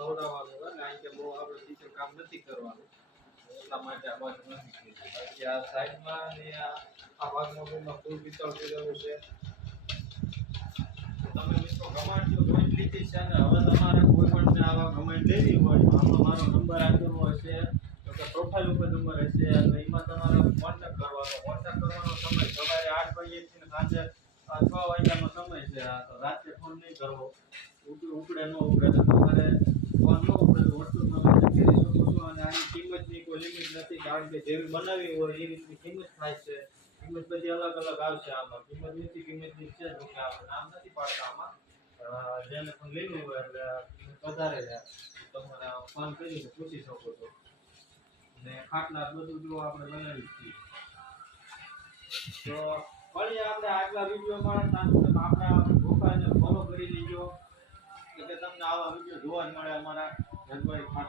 ખવડાવવાનું હોય ને અહીં કે બહુ આપણે ટીચર કામ નથી કરવાનું એટલા માટે આ બાજુ નથી કીધું બાકી આ સાઈડમાં ને આ ભાગમાં ફૂલ પિત્તળ કરેલું છે તમે મિત્રો કમાન્ડ તો જોઈ લીધી છે ને હવે તમારે કોઈ પણ આવા કમાન્ડ લેવી હોય તો આમાં મારો નંબર આપેલો હશે તો કે પ્રોફાઇલ ઉપર નંબર હશે એટલે એમાં તમારે કોન્ટેક્ટ કરવાનો સમય સવારે 8 વાગ્યાથી સાંજે 6 વાગ્યાનો સમય છે આ તો રાત્રે ફોન નહીં કરવો ઉપડે ન ઉપડે તો તમારે ફોન ન ઉપડે તો વોટ્સઅપમાં મેસેજ કરી શકો છો અને આની કિંમતની કોઈ લિમિટ નથી કારણ કે જેવી બનાવી હોય એ રીતની કિંમત થાય છે કિંમત બધી અલગ અલગ આવશે આમાં કિંમતની છે જો કે આપણે નામ નથી પાડતા આમાં જેને પણ લેવું હોય એટલે વધારે છે તમારે ફોન કરીને પૂછી શકો છો ને ખાટલા બધું જો આપણે બનાવી છીએ તો ફરી આપણે આગલા વિડીયોમાં આપણા પ્રોફાઇલને ફોલો કરી લેજો એટલે તમને આવા વિડીયો જોવા મળે અમારા રજવાડી ખાટલા